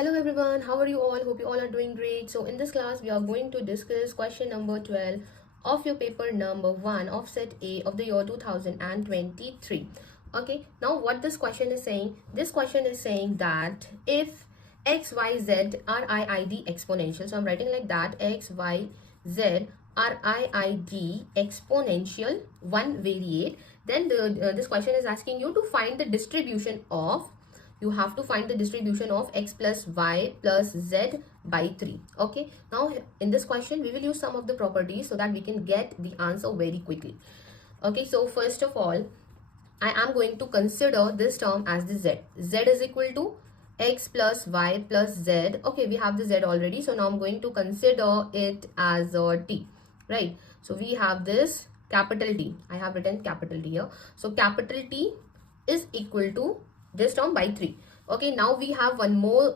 Hello everyone, how are you all? Hope you all are doing great. So in this class, we are going to discuss question number 12 of your paper number 1 of set A of the year 2023. Okay, now what this question is saying? This question is saying that if x, y, z are IID exponential. So I'm writing like that, x, y, z are IID exponential 1 variate. Then this question is asking you to find the distribution of you have to find the distribution of x plus y plus z by 3. Okay, now in this question we will use some of the properties so that we can get the answer very quickly. Okay, so first of all, I am going to consider this term as the z. Z is equal to x plus y plus z. Okay, we have the z already, so now I'm going to consider it as a t, right? So we have this capital T. I have written capital T here. So capital T is equal to this term by 3. Okay, now we have one more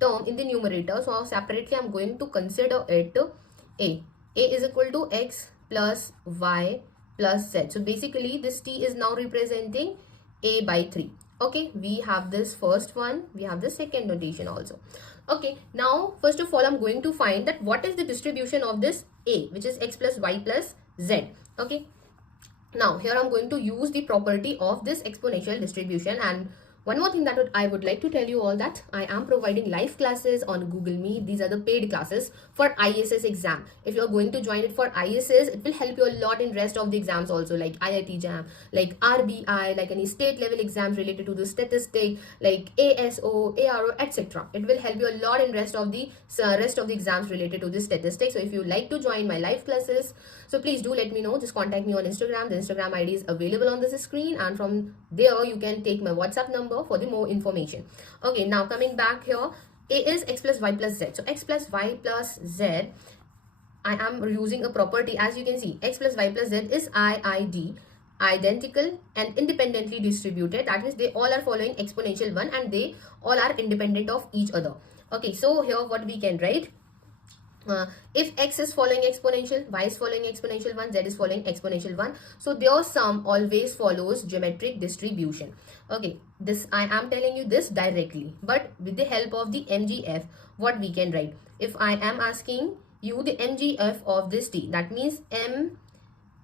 term in the numerator, so separately I'm going to consider it a. A is equal to x plus y plus z. So basically this t is now representing a by 3. Okay, we have this first one, we have the second notation also. Okay, now first of all I'm going to find that what is the distribution of this a, which is x plus y plus z. Okay, now here I'm going to use the property of this exponential distribution. And one more thing that I would like to tell you all, that I am providing live classes on Google Meet. These are the paid classes for ISS exam. If you're going to join it for ISS, it will help you a lot in rest of the exams also, like IIT JAM, like RBI, like any state level exams related to the statistic, like ASO, ARO, etc. It will help you a lot in rest of the exams related to the statistics. So if you like to join my live classes, so please do let me know. Just contact me on Instagram. The Instagram ID is available on this screen, and from there you can take my WhatsApp number for the more information. Okay, now coming back here, a is x plus y plus z. So x plus y plus z, I am using a property. As you can see, x plus y plus z is IID, identical and independently distributed. That means they all are following exponential 1 and they all are independent of each other. Okay, so here what we can write, if x is following exponential, y is following exponential 1, z is following exponential 1, so their sum always follows geometric distribution. Okay, this I am telling you this directly, but with the help of the MGF, what we can write, if I am asking you the MGF of this t, that means m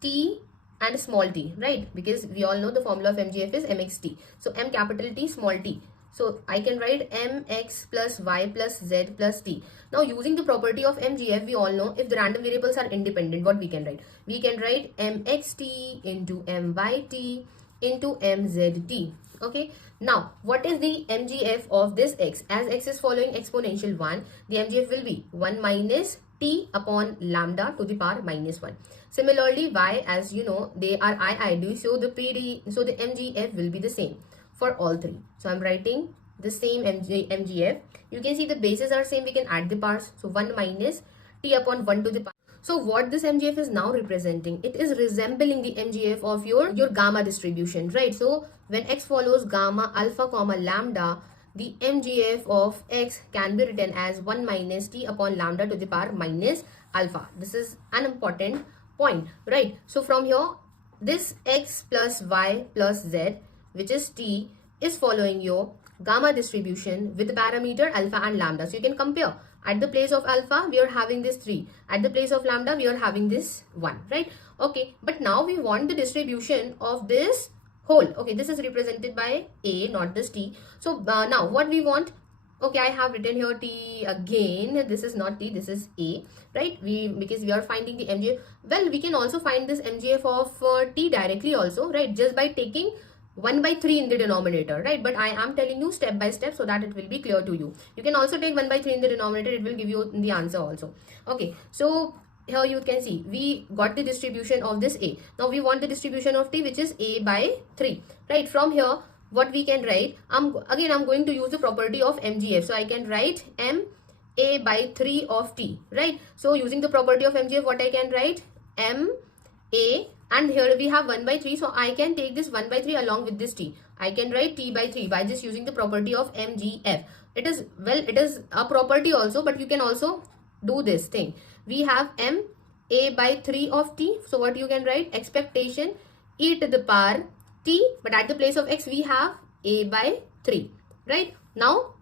t and small t, right? Because we all know the formula of MGF is mxt. So m capital T small t. So I can write mx plus y plus z plus t. Now using the property of MGF, we all know if the random variables are independent, what we can write? We can write mxt into myt into mzt. Okay. Now what is the MGF of this x? As x is following exponential 1, the MGF will be 1 minus t upon lambda to the power minus 1. Similarly, y, as you know, they are IID, so the MGF will be the same for all three. So I'm writing the same MGF. You can see the bases are same, we can add the powers. So 1 minus t upon 1 to the power. So what this MGF is now representing, it is resembling the MGF of your gamma distribution, right? So when x follows gamma, alpha, comma, lambda, the MGF of x can be written as 1 minus t upon lambda to the power minus alpha. This is an important point, right? So from here, this x plus y plus z, which is t, is following your gamma distribution with the parameter alpha and lambda. So you can compare. At the place of alpha, we are having this 3. At the place of lambda, we are having this 1, right? Okay, but now we want the distribution of this whole. Okay, this is represented by a, not this t. So now what we want, okay, I have written here t again. This is not t, this is a, right? Because we are finding the MGF. Well, we can also find this MGF of t directly also, right? Just by taking 1 by 3 in the denominator, right? But I am telling you step by step so that it will be clear to you. You can also take 1 by 3 in the denominator, it will give you the answer also. Okay, so here you can see we got the distribution of this a. Now we want the distribution of t, which is a by 3, right? From here, what we can write, I'm going to use the property of MGF. So I can write m a by 3 of t, right? So using the property of MGF, what I can write, m a, and here we have 1 by 3, so I can take this 1 by 3 along with this t. I can write t by 3 by just using the property of MGF. It is a property also, but you can also do this thing. We have m a by 3 of t, so what you can write, expectation e to the power t, but at the place of x we have a by 3, right? Now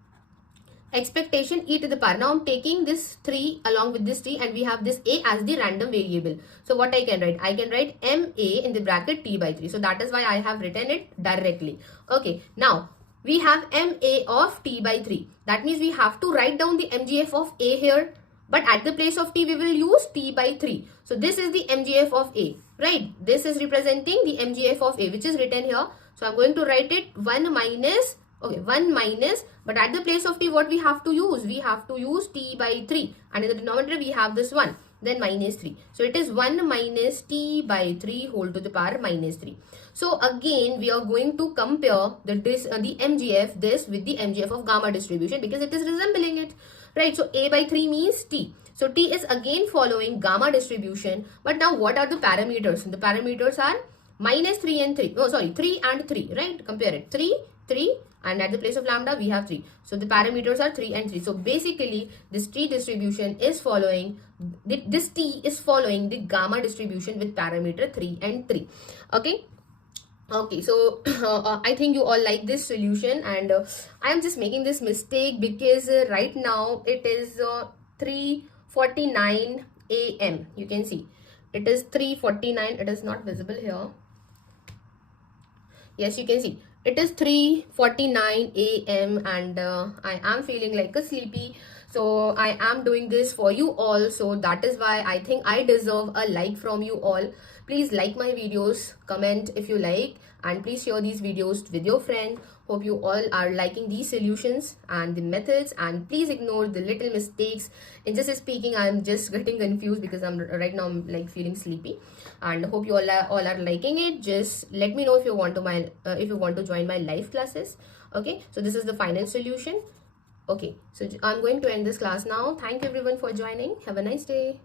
expectation e to the power. Now I'm taking this 3 along with this t, and we have this a as the random variable. So what I can write? I can write ma in the bracket t by 3. So that is why I have written it directly. Okay, now we have ma of t by 3. That means we have to write down the mgf of a here, but at the place of t we will use t by 3. So this is the mgf of a, right? This is representing the mgf of a, which is written here. So I'm going to write it 1 minus, okay, 1 minus, but at the place of t what we have to use? We have to use t by 3, and in the denominator we have this 1, then minus 3. So it is 1 minus t by 3 whole to the power minus 3. So again we are going to compare the mgf this with the mgf of gamma distribution, because it is resembling it, right? So a by 3 means t. So t is again following gamma distribution, but now what are the parameters? The parameters are minus 3 and 3. Oh, sorry, 3 and 3, right? Compare it. 3, 3, and at the place of lambda we have 3. So the parameters are 3 and 3. So basically this t distribution is following, this t is following the gamma distribution with parameter 3 and 3. Okay. Okay, so I think you all like this solution, and I am just making this mistake because right now it is 3:49 a.m. You can see it is 3:49. It is not visible here. Yes, you can see it is 3:49 a.m. and I am feeling like a sleepy. So I am doing this for you all. So that is why I think I deserve a like from you all. Please like my videos, comment if you like, and please share these videos with your friend. Hope you all are liking these solutions and the methods, and please ignore the little mistakes. In just speaking, I'm just getting confused because I'm like feeling sleepy, and hope you all are liking it. Just let me know if you want to join my live classes. Okay, so this is the final solution. Okay, so I'm going to end this class now. Thank you everyone for joining. Have a nice day.